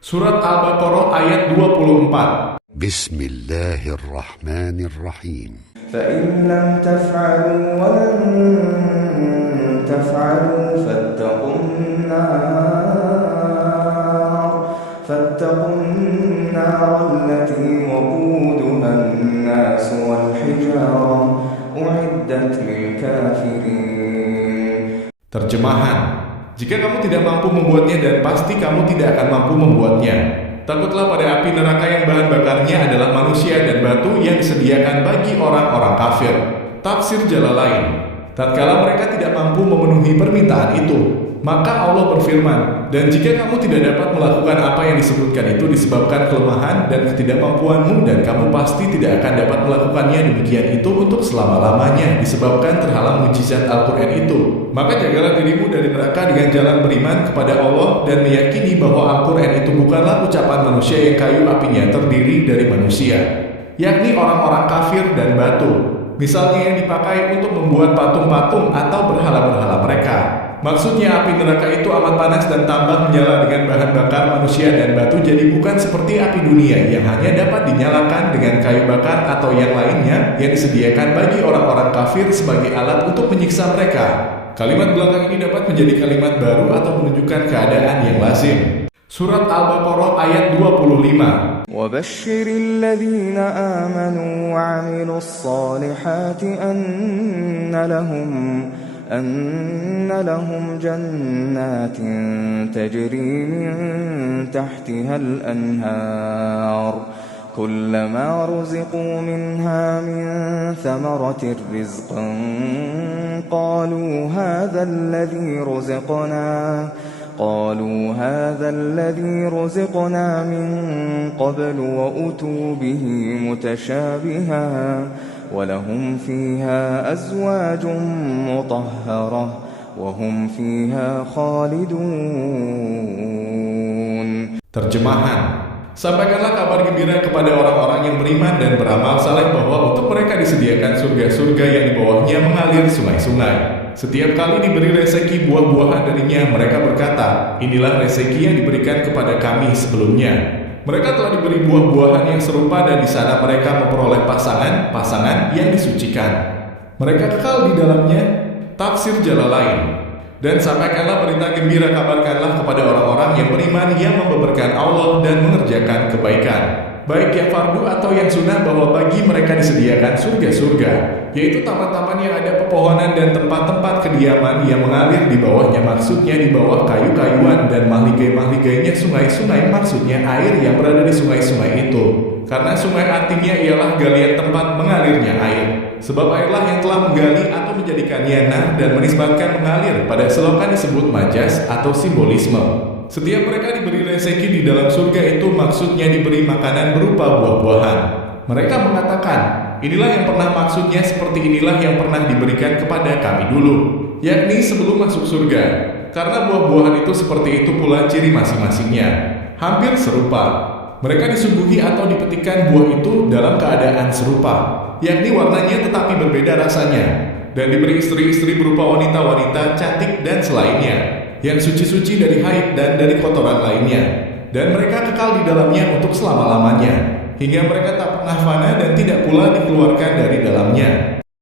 Surat Al-Baqarah ayat 24. Bismillahirrahmanirrahim. فإن لم تفعلوا ولن تفعلوا فاتقوا النار التي وقودها الناس والحجارة أعدت للكافرين. Terjemahan: jika kamu tidak mampu membuatnya, dan pasti kamu tidak akan mampu membuatnya, takutlah pada api neraka yang bahan bakarnya adalah manusia dan batu yang disediakan bagi orang-orang kafir. Tafsir Jalalain. Tatkala mereka tidak mampu memenuhi permintaan itu, maka Allah berfirman, dan jika kamu tidak dapat melakukan apa yang disebutkan itu disebabkan kelemahan dan ketidakmampuanmu, dan kamu pasti tidak akan dapat melakukannya demikian itu untuk selama-lamanya disebabkan terhalang mukjizat Al-Quran itu, maka jagalah dirimu dari neraka dengan jalan beriman kepada Allah dan meyakini bahwa Al-Quran itu bukanlah ucapan manusia yang kayu apinya terdiri dari manusia, yakni orang-orang kafir dan batu, misalnya yang dipakai untuk membuat patung-patung atau berhala-berhala mereka. Maksudnya api neraka itu amat panas dan tambah menyala dengan bahan bakar manusia dan batu, jadi bukan seperti api dunia yang hanya dapat dinyalakan dengan kayu bakar atau yang lainnya yang disediakan bagi orang-orang kafir sebagai alat untuk menyiksa mereka. Kalimat belakang ini dapat menjadi kalimat baru atau menunjukkan keadaan yang lazim. Surat Al-Baqarah ayat 25. وَبَشِّرِ الَّذِينَ آمَنُوا وَعَمِلُوا الصَّالِحَاتِ أن لهم جنات تجري من تحتها الأنهار كلما رزقوا منها من ثمرة رزقا قالوا هذا الذي رزقنا من قبل وأتوا به متشابها ولهم فيها أزواج مطهرة وهم فيها خالدون. Terjemahan: sampaikanlah kabar gembira kepada orang-orang yang beriman dan beramal saleh bahwa untuk mereka disediakan surga-surga yang di bawahnya mengalir sungai-sungai. Setiap kali diberi rezeki buah-buahan darinya, mereka berkata, inilah rezeki yang diberikan kepada kami sebelumnya. Mereka telah diberi buah-buahan yang serupa dan di sana mereka memperoleh pasangan yang disucikan. Mereka kekal di dalamnya. Tafsir Jalalain. Dan sampaikanlah berita gembira, kabarkanlah kepada orang-orang yang beriman yang membeberkan Allah dan mengerjakan kebaikan, baik yang fardu atau yang sunnah, bahwa bagi mereka disediakan surga-surga, yaitu taman-taman yang ada pepohonan dan tempat-tempat kediaman yang mengalir di bawahnya, maksudnya di bawah kayu-kayuan, dan mahligai-mahligainya sungai-sungai, maksudnya air yang berada di sungai-sungai itu. Karena sungai artinya ialah galian tempat mengalirnya air. Sebab airlah yang telah menggali atau menjadikannya dan menisbatkan mengalir pada selokan disebut majas atau simbolisme. Setiap mereka diberi rezeki di dalam surga itu, maksudnya diberi makanan berupa buah-buahan. Mereka mengatakan, inilah yang pernah, maksudnya seperti inilah yang pernah diberikan kepada kami dulu, yakni sebelum masuk surga. Karena buah-buahan itu seperti itu pula ciri masing-masingnya, hampir serupa. Mereka disuguhi atau dipetikkan buah itu dalam keadaan serupa, yakni warnanya tetapi berbeda rasanya, dan diberi istri-istri berupa wanita-wanita cantik dan selainnya, yang suci-suci dari haid dan dari kotoran lainnya, dan mereka kekal di dalamnya untuk selama-lamanya, hingga mereka tak pernah fana dan tidak pula dikeluarkan dari dalamnya.